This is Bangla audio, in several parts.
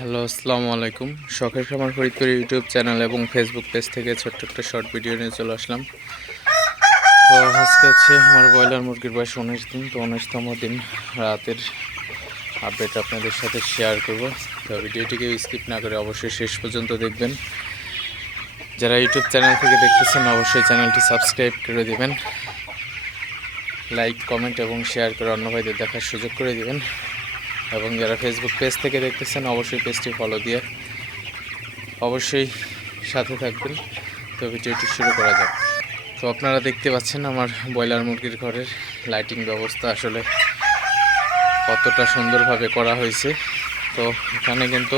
হ্যালো, আসসালামু আলাইকুম। শখের খামার ফরিদপুর ইউটিউব চ্যানেল এবং ফেসবুক পেজ থেকে ছোট্ট একটা শর্ট ভিডিও নিয়ে চলে আসলাম। তো আজকে হচ্ছে আমার ব্রয়লার মুরগির বয়স উনিশ দিন, তো উনিশতম দিন রাতের আপডেট আপনাদের সাথে শেয়ার করব। তো ভিডিওটিকে স্কিপ না করে অবশ্যই শেষ পর্যন্ত দেখবেন। যারা ইউটিউব চ্যানেল থেকে দেখতেছেন, অবশ্যই চ্যানেলটি সাবস্ক্রাইব করে দেবেন। লাইক কমেন্ট এবং শেয়ার করে অন্য ভাইদের দেখার সুযোগ করে দিবেন। এবং যারা ফেসবুক পেজ থেকে দেখতেছেন, অবশ্যই পেজটি ফলো দিয়ে অবশ্যই সাথে থাকবেন। তো ভিডিওটি শুরু করা যাক। তো আপনারা দেখতে পাচ্ছেন আমার ব্রয়লার মুরগির ঘরের লাইটিং ব্যবস্থা আসলে কতটা সুন্দরভাবে করা হয়েছে। তো এখানে কিন্তু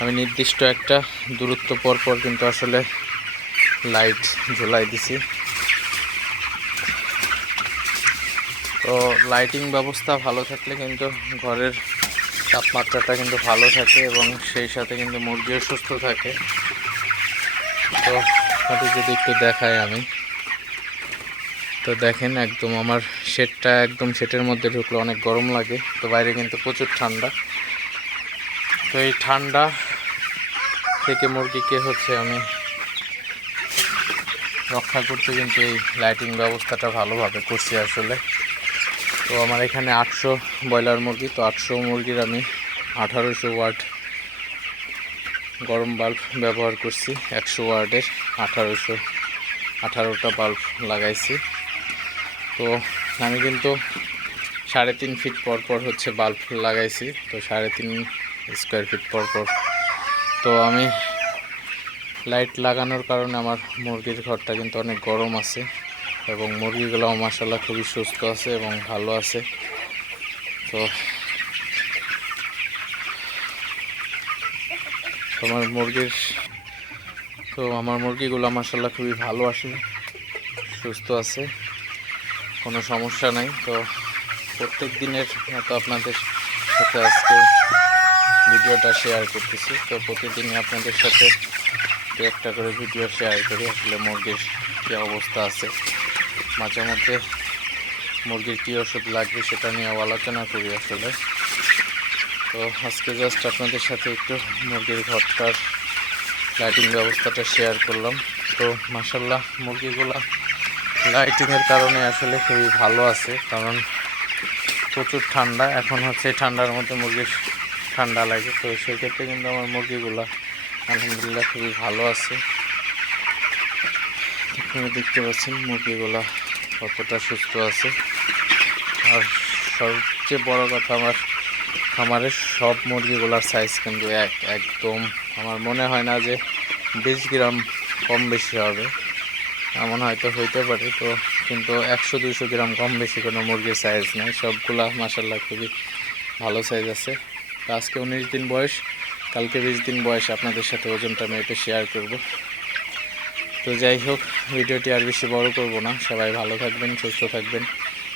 আমি নির্দিষ্ট একটা দূরত্ব পর পর কিন্তু আসলে লাইট ঝোলাই দিছি। তো লাইটিং ব্যবস্থা ভালো থাকলে কিন্তু ঘরের তাপমাত্রাটা কিন্তু ভালো থাকে এবং সেই সাথে কিন্তু মুরগিও সুস্থ থাকে। তো আপনাদের যদি একটু দেখাই আমি। তো দেখেন একদম আমার শেডটা একদম শেডের মধ্যে ঢুকলে অনেক গরম লাগে, তো বাইরে কিন্তু প্রচুর ঠান্ডা। তো এই ঠান্ডা থেকে মুরগিকে হচ্ছে আমি রক্ষা করতে কিন্তু এই লাইটিং ব্যবস্থাটা ভালোভাবে করছি আসলে। তো আমার এখানে আটশো ব্রয়লার মুরগি, তো আটশো মুরগির আমি আঠারোশো ওয়াট গরম বাল্ব ব্যবহার করছি। একশো ওয়ার্ডের আঠারোশো, আঠারোটা বাল্ব লাগাইছি। তো আমি কিন্তু সাড়ে তিন ফিট পর পর হচ্ছে বাল্ব লাগাইছি, তো সাড়ে তিন স্কোয়ার ফিট পর পর। তো আমি লাইট লাগানোর কারণে আমার মুরগির ঘরটা কিন্তু অনেক গরম আছে। এবং মুরগিগুলোও মাসাল্লাহ খুবই সুস্থ আছে এবং ভালো আছে। তো তোমার মুরগির, তো আমার মুরগিগুলো মাসাল্লাহ খুবই ভালো আসে, সুস্থ আছে, কোনো সমস্যা নাই। তো প্রত্যেক দিনের মতো আপনাদের সাথে আজকে ভিডিওটা শেয়ার করতেছি। তো প্রতিদিনই আপনাদের সাথে একটা করে ভিডিও শেয়ার করি, আসলে মুরগির কী অবস্থা আছে। মাঝে মধ্যে মুরগির কী ওষুধ লাগবে সেটা নিয়ে আলোচনা করি আসলে। তো আজকে জাস্ট আপনাদের সাথে একটু মুরগির ঘরটার লাইটিং ব্যবস্থাটা শেয়ার করলাম। তো মাসাল্লাহ মুরগিগুলা লাইটিংয়ের কারণে আসলে খুবই ভালো আছে, কারণ প্রচুর ঠান্ডা। এখন হচ্ছে ঠান্ডার মধ্যে মুরগির ঠান্ডা লাগে। তো সেক্ষেত্রে কিন্তু আমার মুরগিগুলা আলহামদুলিল্লাহ খুবই ভালো আছে। আপনারা দেখতে পাচ্ছেন মুরগিগুলা কতটা সুস্থ আছে। আর সবচেয়ে বড় কথা আমার, খামারের সব মুরগিগুলার সাইজ কিন্তু এক, একদম। আমার মনে হয় না যে বিশ গ্রাম কম বেশি হবে। এমন হয়তো হইতে পারে, তো কিন্তু একশো দুশো গ্রাম কম বেশি কোনো মুরগির সাইজ নেই। সবগুলা মাসাল্লাহ খুবই ভালো সাইজ আছে। তো আজকে উনিশ দিন বয়স, কালকে বিশ দিন বয়স। আপনাদের সাথে ওজনটা আমি একটু শেয়ার করব। তো যাই হোক, ভিডিওটি আর বেশি বড় করব না। সবাই ভালো থাকবেন, সুস্থ থাকবেন।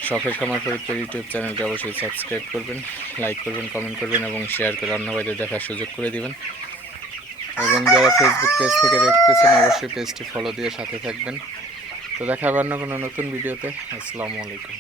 শখের খামার ফরিদপুর ইউটিউব চ্যানেলকে অবশ্যই সাবস্ক্রাইব করবেন, লাইক করবেন, কমেন্ট করবেন এবং শেয়ার করে অন্য দেখার সুযোগ করে দিবেন। এবং যারা ফেসবুক পেজ থেকে দেখতেছেন, অবশ্যই পেজটি ফলো দিয়ে সাথে থাকবেন। তো দেখা হবে অন্য কোনো নতুন ভিডিওতে। আসসালামু আলাইকুম।